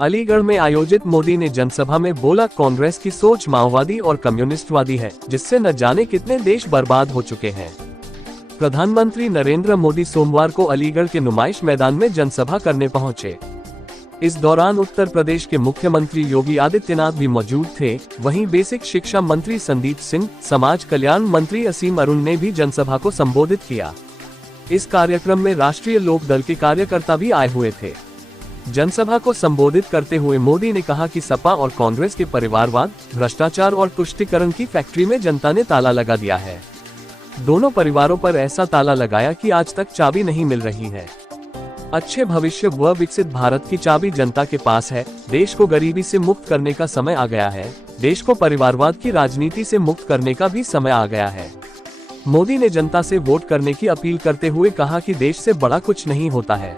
अलीगढ़ में आयोजित मोदी ने जनसभा में बोला, कांग्रेस की सोच माओवादी और कम्युनिस्टवादी है, जिससे न जाने कितने देश बर्बाद हो चुके हैं। प्रधानमंत्री नरेंद्र मोदी सोमवार को अलीगढ़ के नुमाइश मैदान में जनसभा करने पहुंचे। इस दौरान उत्तर प्रदेश के मुख्यमंत्री योगी आदित्यनाथ भी मौजूद थे। वहीं बेसिक शिक्षा मंत्री संदीप सिंह, समाज कल्याण मंत्री असीम अरुण ने भी जनसभा को संबोधित किया। इस कार्यक्रम में राष्ट्रीय लोक दल के कार्यकर्ता भी आए हुए थे। जनसभा को संबोधित करते हुए मोदी ने कहा कि सपा और कांग्रेस के परिवारवाद, भ्रष्टाचार और तुष्टीकरण की फैक्ट्री में जनता ने ताला लगा दिया है। दोनों परिवारों पर ऐसा ताला लगाया कि आज तक चाबी नहीं मिल रही है। अच्छे भविष्य व विकसित भारत की चाबी जनता के पास है। देश को गरीबी से मुक्त करने का समय आ गया है। देश को परिवारवाद की राजनीति से मुक्त करने का भी समय आ गया है। मोदी ने जनता से वोट करने की अपील करते हुए कहा कि देश से बड़ा कुछ नहीं होता है।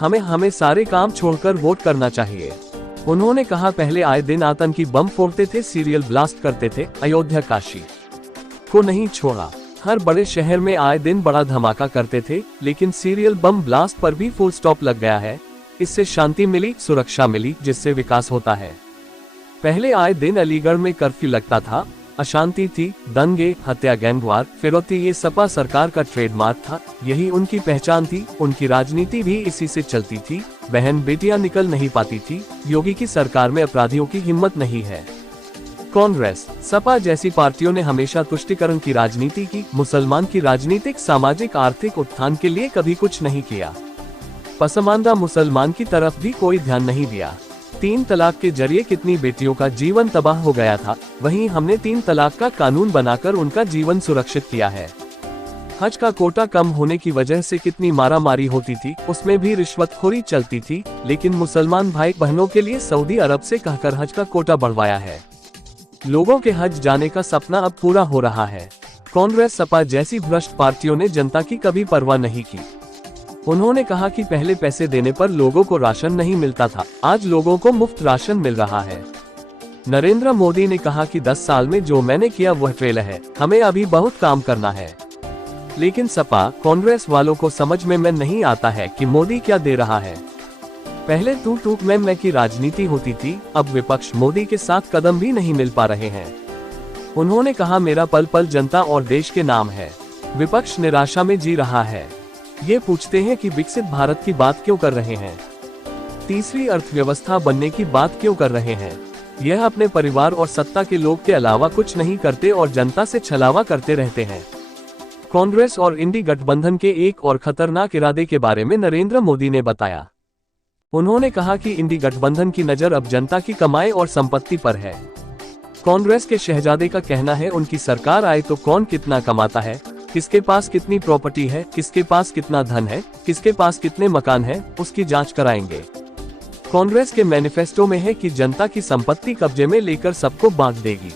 हमें सारे काम छोड़कर वोट करना चाहिए। उन्होंने कहा, पहले आए दिन आतंकी बम फोड़ते थे, सीरियल ब्लास्ट करते थे, अयोध्या काशी को नहीं छोड़ा। हर बड़े शहर में आए दिन बड़ा धमाका करते थे, लेकिन सीरियल बम ब्लास्ट पर भी फुल स्टॉप लग गया है। इससे शांति मिली, सुरक्षा मिली, जिससे विकास होता है। पहले आए दिन अलीगढ़ में कर्फ्यू लगता था, अशांति थी, दंगे, हत्या, गैंगवार, फिरौती, ये सपा सरकार का ट्रेडमार्क था। यही उनकी पहचान थी। उनकी राजनीति भी इसी से चलती थी। बहन बेटियां निकल नहीं पाती थी। योगी की सरकार में अपराधियों की हिम्मत नहीं है। कांग्रेस, सपा जैसी पार्टियों ने हमेशा तुष्टीकरण की राजनीति की। मुसलमान की राजनीतिक, सामाजिक, आर्थिक उत्थान के लिए कभी कुछ नहीं किया। पसमानदा मुसलमान की तरफ भी कोई ध्यान नहीं दिया। 3 तलाक के जरिए कितनी बेटियों का जीवन तबाह हो गया था। वहीं हमने 3 तलाक का कानून बनाकर उनका जीवन सुरक्षित किया है। हज का कोटा कम होने की वजह से कितनी मारामारी होती थी, उसमें भी रिश्वतखोरी चलती थी। लेकिन मुसलमान भाई बहनों के लिए सऊदी अरब से कहकर हज का कोटा बढ़वाया है। लोगों के हज जाने का सपना अब पूरा हो रहा है। कांग्रेस, सपा जैसी भ्रष्ट पार्टियों ने जनता की कभी परवाह नहीं की। उन्होंने कहा कि पहले पैसे देने पर लोगों को राशन नहीं मिलता था, आज लोगों को मुफ्त राशन मिल रहा है। नरेंद्र मोदी ने कहा कि 10 साल में जो मैंने किया वह ट्रेल है, हमें अभी बहुत काम करना है। लेकिन सपा कांग्रेस वालों को समझ में नहीं आता है कि मोदी क्या दे रहा है। पहले तू मैं की राजनीति होती थी, अब विपक्ष मोदी के साथ कदम भी नहीं मिल पा रहे हैं। उन्होंने कहा, मेरा पल पल जनता और देश के नाम है। विपक्ष निराशा में जी रहा है। ये पूछते हैं कि विकसित भारत की बात क्यों कर रहे हैं, तीसरी अर्थव्यवस्था बनने की बात क्यों कर रहे हैं। यह अपने परिवार और सत्ता के लोग के अलावा कुछ नहीं करते और जनता से छलावा करते रहते हैं। कांग्रेस और इंडी गठबंधन के एक और खतरनाक इरादे के बारे में नरेंद्र मोदी ने बताया। उन्होंने कहा कि इंडी गठबंधन की नजर अब जनता की कमाई और संपत्ति पर है। कांग्रेस के शहजादे का कहना है, उनकी सरकार आए तो कौन कितना कमाता है, किसके पास कितनी प्रॉपर्टी है, किसके पास कितना धन है, किसके पास कितने मकान है, उसकी जांच कराएंगे। कांग्रेस के मैनिफेस्टो में है कि जनता की संपत्ति कब्जे में लेकर सबको बांट देगी।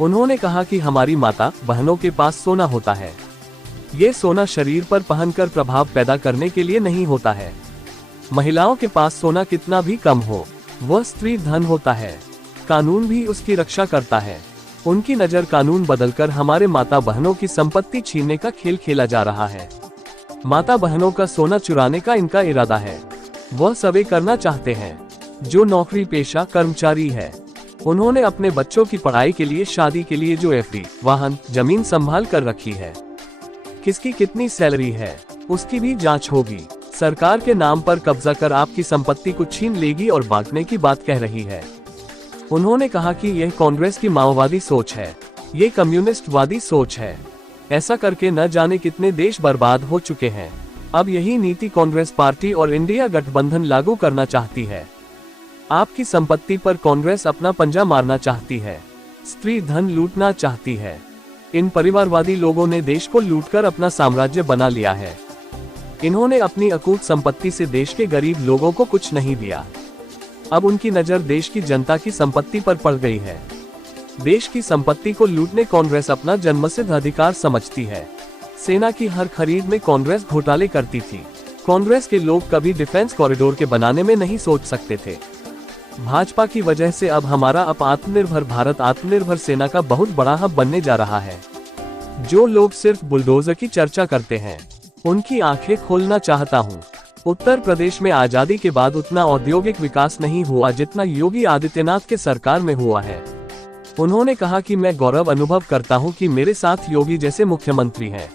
उन्होंने कहा कि हमारी माता बहनों के पास सोना होता है। ये सोना शरीर पर पहनकर प्रभाव पैदा करने के लिए नहीं होता है। महिलाओं के पास सोना कितना भी कम हो, वह स्त्री धन होता है। कानून भी उसकी रक्षा करता है। उनकी नजर कानून बदलकर हमारे माता बहनों की संपत्ति छीनने का खेल खेला जा रहा है। माता बहनों का सोना चुराने का इनका इरादा है। वह सवे करना चाहते हैं जो नौकरी पेशा कर्मचारी है। उन्होंने अपने बच्चों की पढ़ाई के लिए, शादी के लिए जो एफडी, वाहन, जमीन संभाल कर रखी है, किसकी कितनी सैलरी है, उसकी भी जांच होगी। सरकार के नाम पर कब्जा कर आपकी संपत्ति को छीन लेगी और बांटने की बात कह रही है। उन्होंने कहा कि यह कांग्रेस की माओवादी सोच है, ये कम्युनिस्टवादी सोच है। ऐसा करके न जाने कितने देश बर्बाद हो चुके हैं। अब यही नीति कांग्रेस पार्टी और इंडिया गठबंधन लागू करना चाहती है। आपकी संपत्ति पर कांग्रेस अपना पंजा मारना चाहती है, स्त्री धन लूटना चाहती है। इन परिवारवादी लोगों ने देश को लूटकर अपना साम्राज्य बना लिया है। इन्होंने अपनी अकूत संपत्ति से देश के गरीब लोगों को कुछ नहीं दिया। अब उनकी नजर देश की जनता की संपत्ति पर पड़ गई है। देश की संपत्ति को लूटने कांग्रेस अपना जन्मसिद्ध अधिकार समझती है। सेना की हर खरीद में कांग्रेस घोटाले करती थी। कांग्रेस के लोग कभी डिफेंस कॉरिडोर के बनाने में नहीं सोच सकते थे। भाजपा की वजह से अब हमारा आत्मनिर्भर भारत आत्मनिर्भर सेना का बहुत बड़ा हब बनने जा रहा है। जो लोग सिर्फ बुलडोजर की चर्चा करते हैं, उनकी आंखें खोलना चाहता हूं। उत्तर प्रदेश में आजादी के बाद उतना औद्योगिक विकास नहीं हुआ जितना योगी आदित्यनाथ के सरकार में हुआ है। उन्होंने कहा कि मैं गौरव अनुभव करता हूं कि मेरे साथ योगी जैसे मुख्यमंत्री हैं।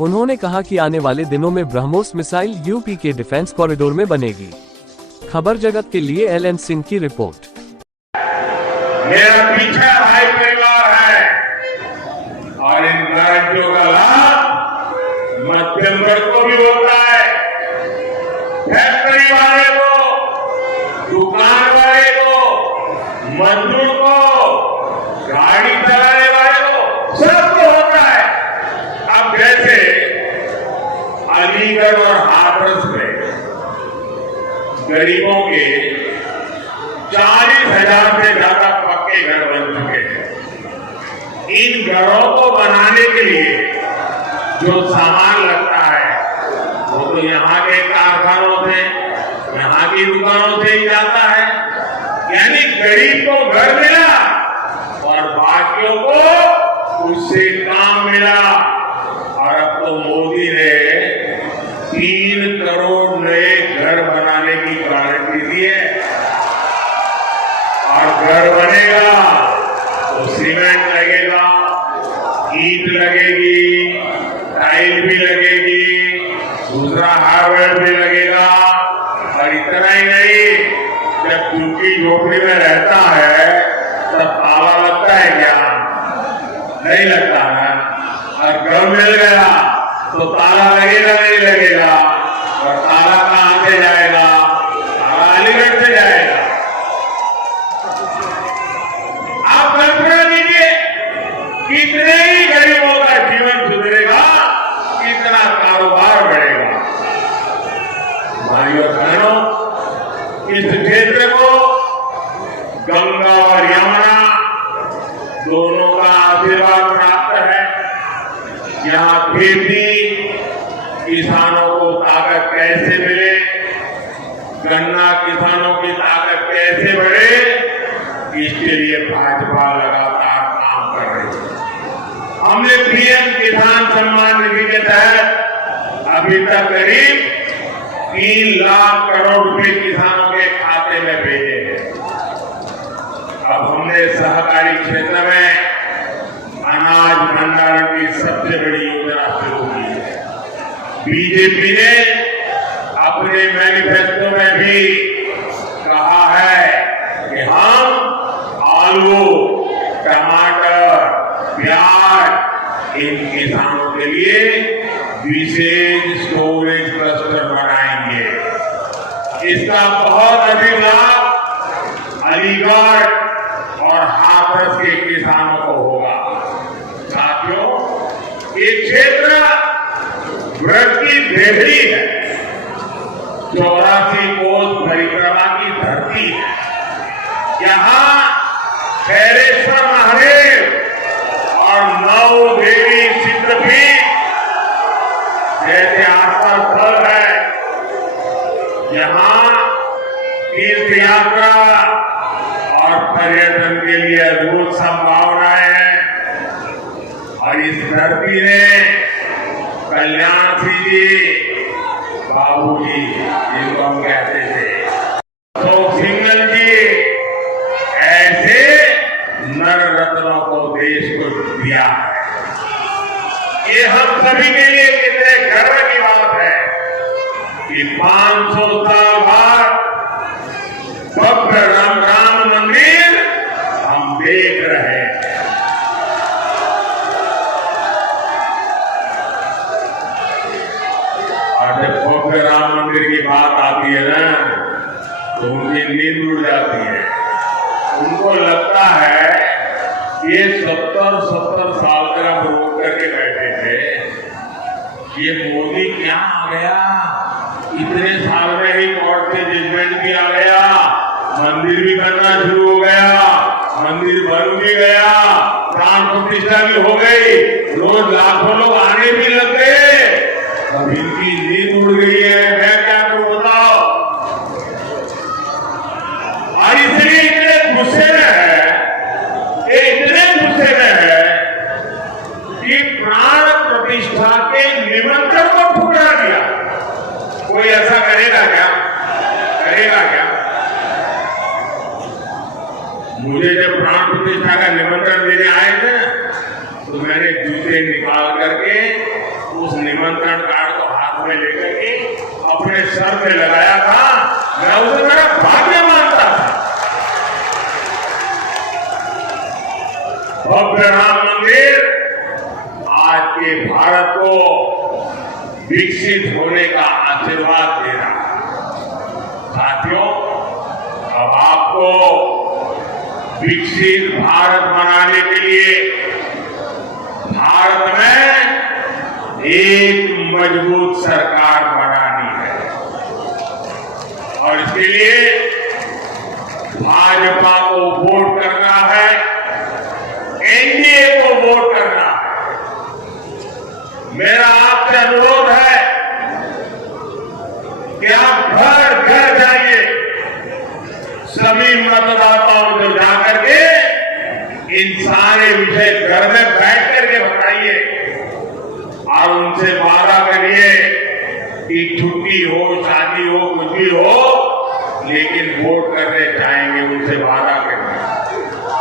उन्होंने कहा कि आने वाले दिनों में ब्रह्मोस मिसाइल यूपी के डिफेंस कॉरिडोर में बनेगी। खबर जगत के लिए एल एन सिंह की रिपोर्ट। मेरा पीछे भाई परिवार है और इन राज्यों का लाभ मध्यम वर्ग को भी होता है। फैक्ट्री वाले को, दुकान वाले को, मजदूर को, गाड़ी चलाने वाले को, सबको होता है। अब जैसे अलीगढ़ और हाथरस में गरीबों के 40,000 से ज्यादा पक्के घर बन चुके हैं। इन घरों को बनाने के लिए जो सामान लगता है वो तो यहाँ के कारखानों से, यहाँ की दुकानों से ही जाता है। यानी गरीब को घर मिला और बाकियों को उससे काम मिला। और अब तो मोदी ने 3 करोड़ नए घर बनाने की गारंटी दी है। और घर बनेगा तो सीमेंट लगेगा, ईंट लगेगी, टाइल भी लगेगी, दूसरा हार्डवेयर भी लगेगा। और इतना ही नहीं, जब झुग्गी झोपड़ी में रहता है तब ताला लगता है क्या? नहीं लगता है। और घर मिल गया तो ताला लगेगा नहीं लगेगा? और ताला कहां से जाएगा? ताला अलीगढ़ से जाएगा। आप कल्पना कीजिए कितने ही गरीबों का जीवन सुधरेगा, कितना कारोबार बढ़ेगा। भाइयों बहनों, इस क्षेत्र को गंगा और यमुना दोनों का आशीर्वाद प्राप्त है। यहाँ खेती, किसानों को ताकत कैसे मिले, गन्ना किसानों की ताकत कैसे बढ़े, इसके लिए भाजपा लगातार काम कर रही है। हमने पीएम किसान सम्मान निधि के तहत अभी तक करीब 3 लाख करोड़ रुपए किसानों के खाते में भेजे हैं। अब हमने सहकारी क्षेत्र में अनाज भंडारण की सबसे बड़ी योजना शुरू की है। बीजेपी ने अपने मैनिफेस्टो में भी कहा है कि हम आलू, टमाटर, प्याज इन किसानों के लिए विशेष स्टोरेज क्लस्टर बनाएंगे। इसका बहुत अधिक लाभ अलीगढ़ और हाथरस के किसानों को होगा। साथियों, ये क्षेत्र व्रत की देहरी है, 84 कोस परिक्रमा की धरती है। यहाँ खैरेश्वर महादेव और 9 देवी सिद्धपीठ जैसे आस्था स्थल है। यहाँ तीर्थ यात्रा और पर्यटन के लिए अद्भुत संभावनाएं हैं। और इस धरती ने कल्याण सिंह जी, बाबूजी जिनको हम कहते थे, अशोक सिंघल जी, ऐसे नर रत्नों को देश को दिया है। ये हम सभी के लिए कितने गर्व की बात है कि 500 साल बाद भव्य राम मंदिर हम देख रहे हैं। और जब भव्य राम मंदिर की बात आती है ना, तो उनकी नींद उड़ जाती है। उनको लगता है ये 70 साल तक हम रोक करके बैठे थे, ये मोदी क्या आ गया, इतने साल में ही कोर्ट से जजमेंट भी आ गया, मंदिर भी बनना शुरू हो गया, मंदिर बन भी गया, प्राण प्रतिष्ठा भी हो गई, रोज लाखों लोग आने भी लग गए। अब इनकी नींद उड़ गई है, मैं क्या करूं बताओ। और इसलिए इतने गुस्से में है, इतने गुस्से में है कि प्राण प्रतिष्ठा के निमंत्रण को ठुकरा दिया। कोई ऐसा करेगा क्या? करेगा क्या? मुझे जब प्राण प्रतिष्ठा का निमंत्रण देने आए थे तो मैंने जूते निकाल करके उस निमंत्रण कार्ड को हाथ में लेकर के अपने सर पे लगाया था। मैं उसे मेरा भाग्य मानता था। भव्य राम मंदिर आज के भारत को विकसित होने का आशीर्वाद दे रहा है। साथियों, अब आपको विकसित भारत बनाने के लिए भारत में एक मजबूत सरकार बनानी है और इसके लिए भाजपा को वोट करना है, एनडीए को वोट करना है। मेरा आपसे अनुरोध है कि आप घर घर जाइए, सभी मतदाताओं को जाकर के इन सारे विषय घर में बैठ करके बताइए और उनसे वादा करिए कि छुट्टी हो, शादी हो, कुछ भी हो, लेकिन वोट करने जाएंगे। उनसे वादा करिए,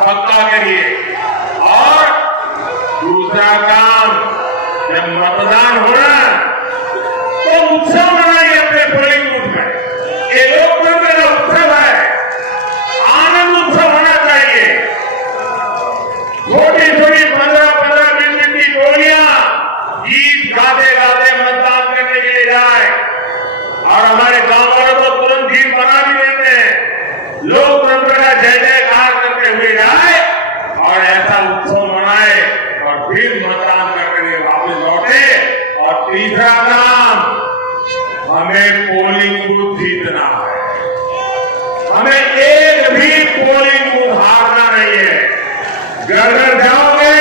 पक्का करिए। और दूसरा काम, जब मतदान हो ना तो उत्सव मनाइए अपने पोलिंग बूथ में। ये लोकतंत्र का उत्सव है, आनंद उत्सव होना चाहिए। छोटी छोटी 15-15 मिनट की टोलियां गीत गाते गाते मतदान करने के लिए जाए और हमारे गांव वालों को तुरंत गीत बना भी देते हैं। लोकतंत्र का जय जयकार करते हुए जाए और ऐसा उत्सव मनाए और फिर मतदान करके वापस लौटे। और तीसरा काम, हमें पोलिंग बूथ जीतना है। हमें एक भी पोलिंग बूथ हारना नहीं है। घर घर जाओगे,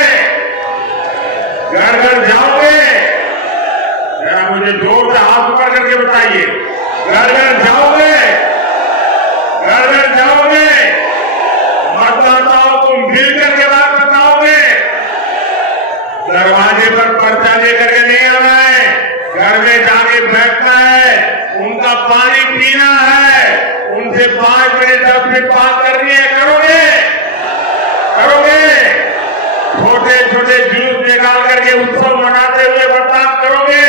घर घर जाओगे, जरा मुझे जोर से हाथ ऊपर करके बताइए। घर घर जाओगे, घर घर जाओगे, मतदाताओं को मिल करके बात बताओगे। दरवाजे पर पर्चा लेकर के नहीं आना है, घर में जाके बैठना है, उनका पानी पीना है, उनसे 5 मिनट 10 मिनट बात करनी है। करोगे? करोगे? छोटे छोटे जुलूस निकाल करके उत्सव मनाते हुए मतदान करोगे?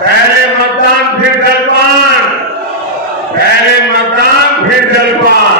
पहले मतदान फिर जलपान, पहले मतदान फिर जलपान।